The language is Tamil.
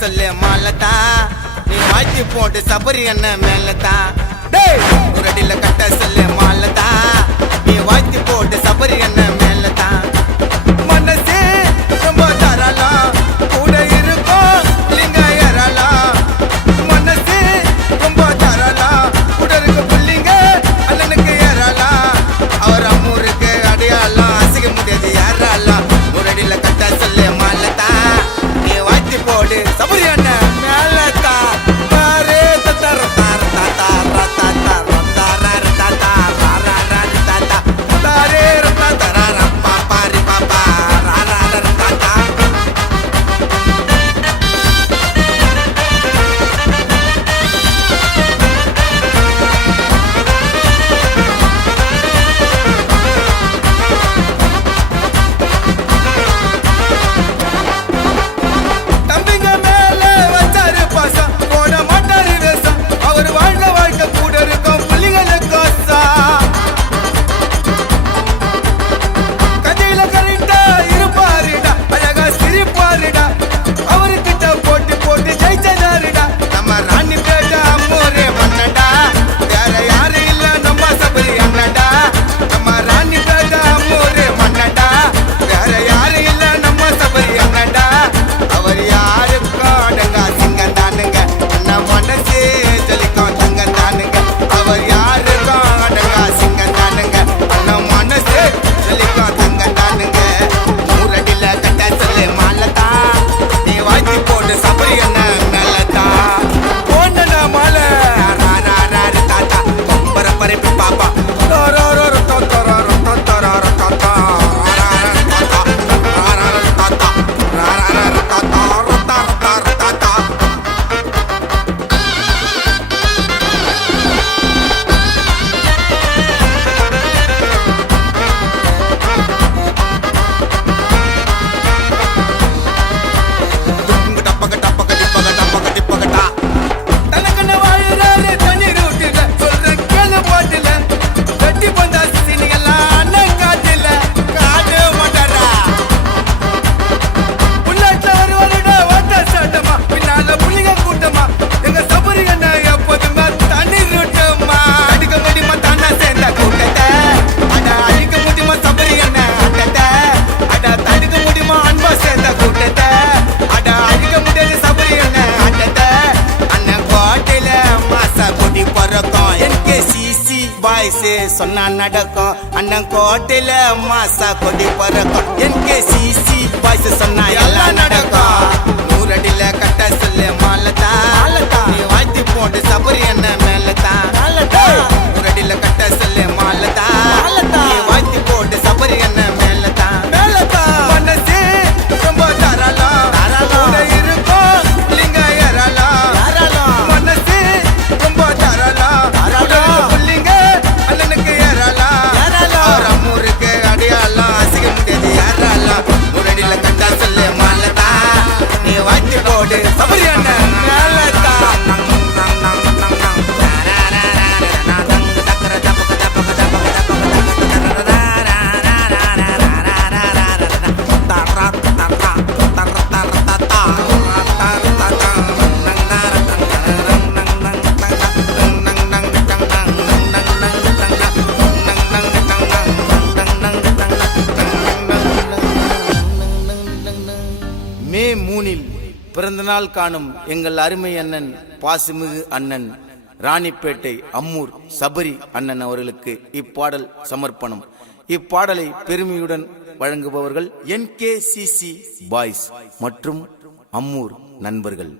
சொல்லு மாலதா நீ வாய்ச்சி போட்டு சபரி என்ன மேலதா ஒரு அடியில கட்ட சொல்லு மாலதா நீ வாய்ச்சி போட்டு சபரி என்ன மேலதா மனசே ரொம்ப தரலாம் கூட இருக்கும் லிங்க ஏறலாம் மனசே ரொம்ப தரலாம் கூட இருக்க புள்ளிங்க அண்ணனுக்கு ஏறலாம் அவர் அம்மூருக்கு அடையாளம் அசிக்க முடியாது யாராலாம் ஒரு அடியில கட்ட சொல்லு மாலதா நீ வாய்ச்சி போடு சபரி என்ன மேலதா தாரே தத்தர தார தார தார சொன்னா நடக்கும் அண்ணன் கோட்டையில மாசா கொடி பறக்கும் NKCC பாய்ஸ் சொன்னா எல்லாம் நடக்கும் நூறடியில கட்ட சொல்லு மாலதா நீ வாய்த்தி போட்டு சபரி என்ன மேலதா நூறடியில கட்ட சொல்லு மாலதா நீ வாய்த்தி போட்டு சபரி என்ன மேலதா மனசே ரொம்ப தரலாம் இருக்கும் லிங்க ஏறலாம் மனசே ரொம்ப தரலாம் போடு சபரி என்ன மேலதா மே 3 பிறந்தநாள் காணும் எங்கள் அருமை அண்ணன் பாசுமிகு அண்ணன் ராணிப்பேட்டை அம்மூர் சபரி அண்ணன் அவர்களுக்கு இப்பாடல் சமர்ப்பணம். இப்பாடலை பெருமையுடன் வழங்குபவர்கள் NKCC பாய்ஸ் மற்றும் அம்மூர் நண்பர்கள்.